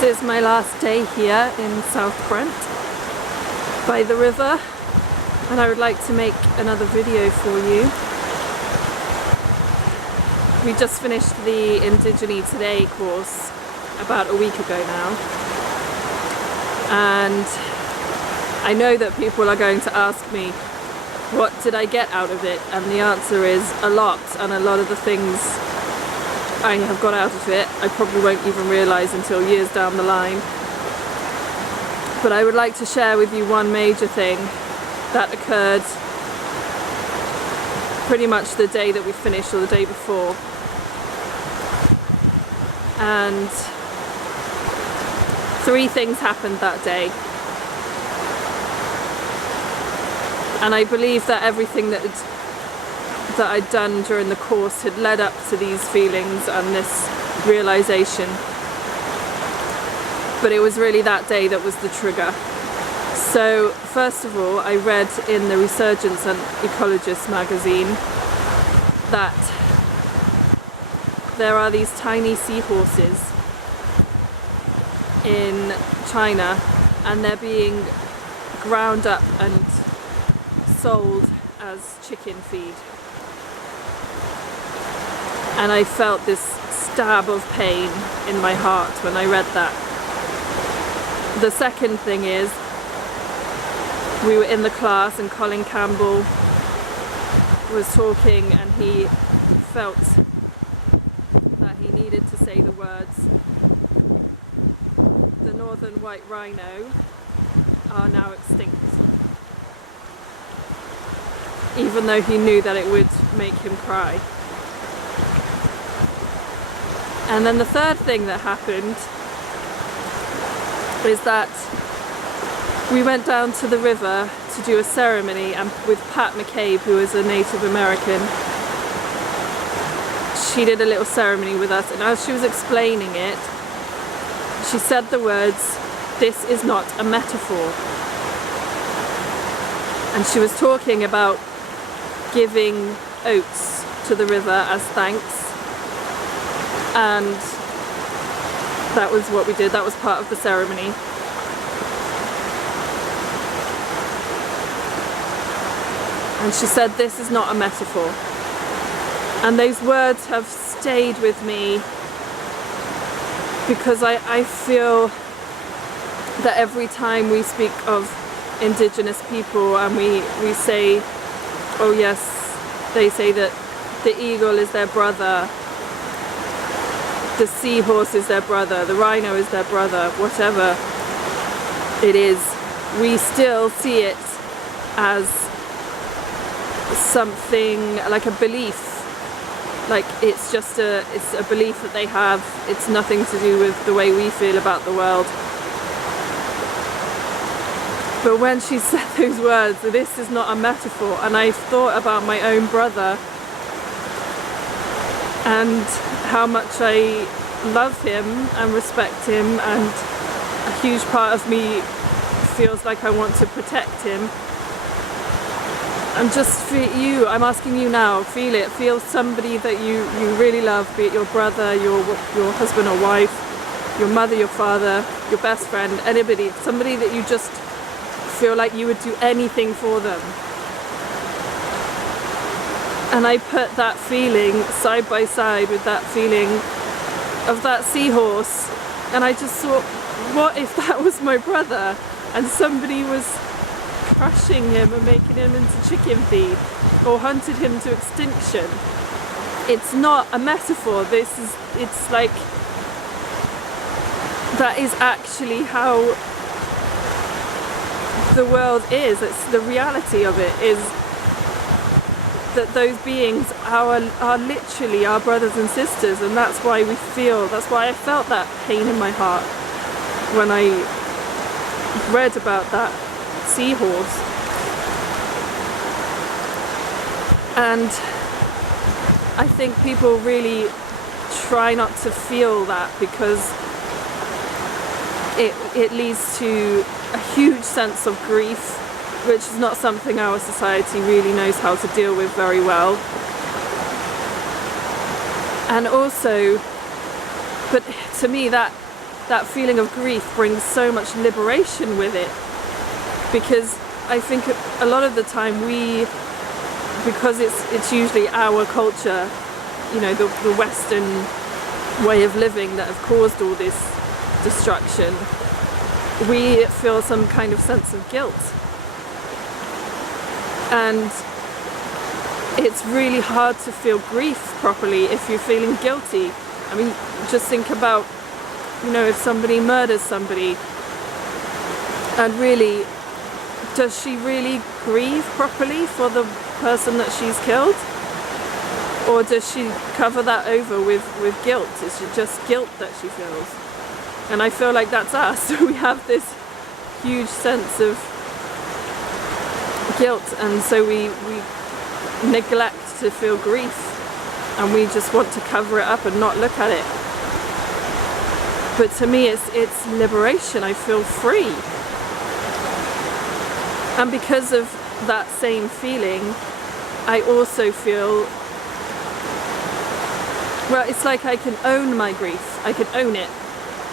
This is my last day here in South Brent by the river, and I would like to make another video for you. We just finished the Indigeny Today course about a week ago now, and I know that people are going to ask me, what did I get out of it? And the answer is a lot, and a lot of the things I have got out of it I probably won't even realise until years down the line. But I would like to share with you one major thing that occurred pretty much the day that we finished, or the day before. And 3 things happened that day. And I believe that everything that I'd done during the course had led up to these feelings and this realization. But it was really that day that was the trigger. So first of all, I read in the Resurgence and Ecologist magazine that there are these tiny seahorses in China, and they're being ground up and sold as chicken feed. And I felt this stab of pain in my heart when I read that. The second thing is, we were in the class and Colin Campbell was talking, and he felt that he needed to say the words, "The northern white rhino are now extinct," even though he knew that it would make him cry. And then the third thing that happened is that we went down to the river to do a ceremony, and with Pat McCabe, who is a Native American, she did a little ceremony with us, and as she was explaining it, she said the words, "This is not a metaphor." And she was talking about giving oats to the river as thanks. And that was what we did. That was part of the ceremony. And she said, "This is not a metaphor." And those words have stayed with me, because I feel that every time we speak of Indigenous people and we say, oh yes, they say that the eagle is their brother, the seahorse is their brother, the rhino is their brother, whatever it is, we still see it as something like a belief. Like it's a belief that they have. It's nothing to do with the way we feel about the world. But when she said those words, "This is not a metaphor," and I thought about my own brother and how much I love him and respect him, and a huge part of me feels like I want to protect him. And just for you, I'm asking you now, feel it. Feel somebody that you really love, be it your brother, your husband or wife, your mother, your father, your best friend, anybody, somebody that you just feel like you would do anything for them. And I put that feeling side by side with that feeling of that seahorse, and I just thought, what if that was my brother and somebody was crushing him and making him into chicken feed, or hunted him to extinction? It's not a metaphor. It's like, that is actually how the world is. It's the reality of it, is that those beings are literally our brothers and sisters, and that's why I felt that pain in my heart when I read about that seahorse. And I think people really try not to feel that, because it leads to a huge sense of grief, which is not something our society really knows how to deal with very well. And also, but to me that that feeling of grief brings so much liberation with it, because I think a lot of the time because it's usually our culture, you know, the Western way of living that have caused all this destruction, we feel some kind of sense of guilt. And it's really hard to feel grief properly if you're feeling guilty. I mean, just think about, you know, if somebody murders somebody, and really, does she really grieve properly for the person that she's killed? Or does she cover that over with guilt? Is it just guilt that she feels? And I feel like that's us. We have this huge sense of guilt, and so we neglect to feel grief, and we just want to cover it up and not look at it. But to me it's liberation. I feel free. And because of that same feeling, I also feel, well, it's like I can own my grief. I can own it.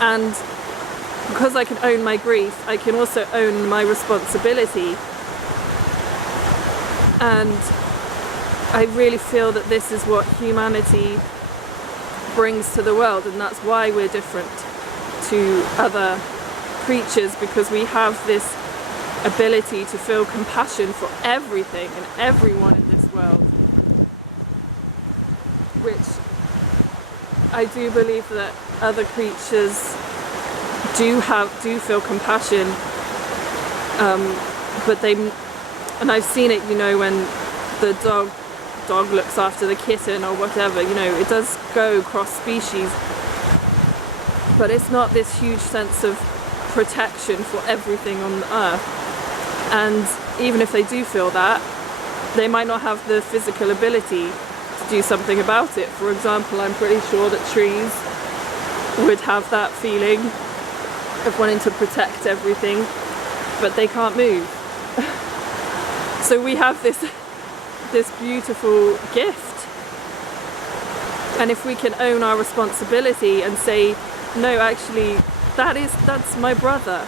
And because I can own my grief, I can also own my responsibility. And I really feel that this is what humanity brings to the world, and that's why we're different to other creatures, because we have this ability to feel compassion for everything and everyone in this world, which I do believe that other creatures do feel compassion, but and I've seen it, you know, when the dog looks after the kitten or whatever, you know, it does go cross species, but it's not this huge sense of protection for everything on the earth. And even if they do feel that, they might not have the physical ability to do something about it. For example, I'm pretty sure that trees would have that feeling of wanting to protect everything, but they can't move. So we have this beautiful gift, and if we can own our responsibility and say, no, actually that's my brother.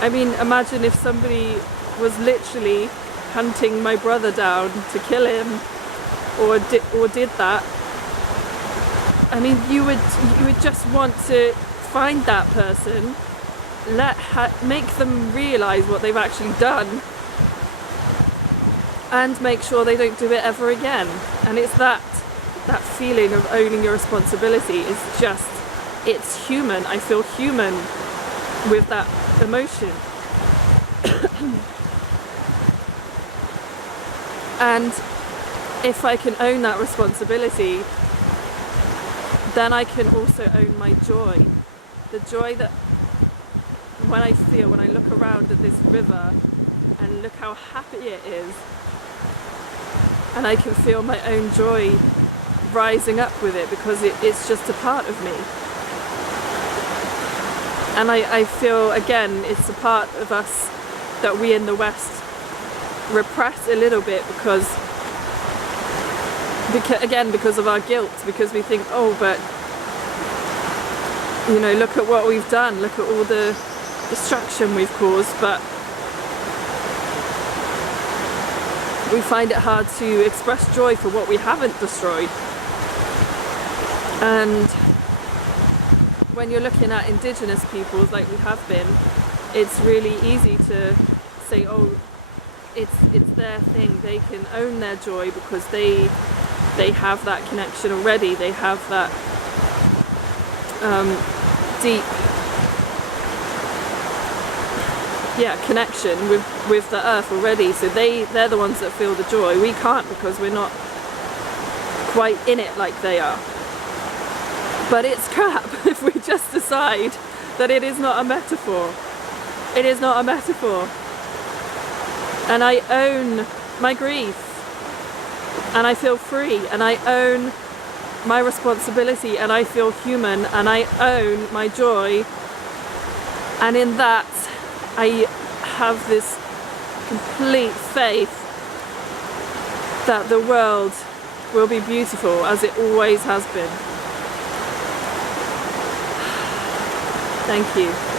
I mean, imagine if somebody was literally hunting my brother down to kill him, or did that. I mean, you would just want to find that person, make them realise what they've actually done, and make sure they don't do it ever again. And it's that feeling of owning your responsibility is just, it's human. I feel human with that emotion. And if I can own that responsibility, then I can also own my joy. The joy that when I look around at this river and look how happy it is, and I can feel my own joy rising up with it, because it's just a part of me. And I feel, again, it's a part of us that we in the West repress a little bit, because of our guilt, because we think, oh, but, you know, look at what we've done, look at all the destruction we've caused, but we find it hard to express joy for what we haven't destroyed. And when you're looking at indigenous peoples like we have been, it's really easy to say, oh, it's their thing, they can own their joy because they have that connection already, they have that deep connection with the earth already, so they're the ones that feel the joy. We can't, because we're not quite in it like they are. But it's crap if we just decide that it is not a metaphor. It is not a metaphor. And I own my grief, and I feel free, and I own my responsibility, and I feel human, and I own my joy. And in that, I have this complete faith that the world will be beautiful, as it always has been. Thank you.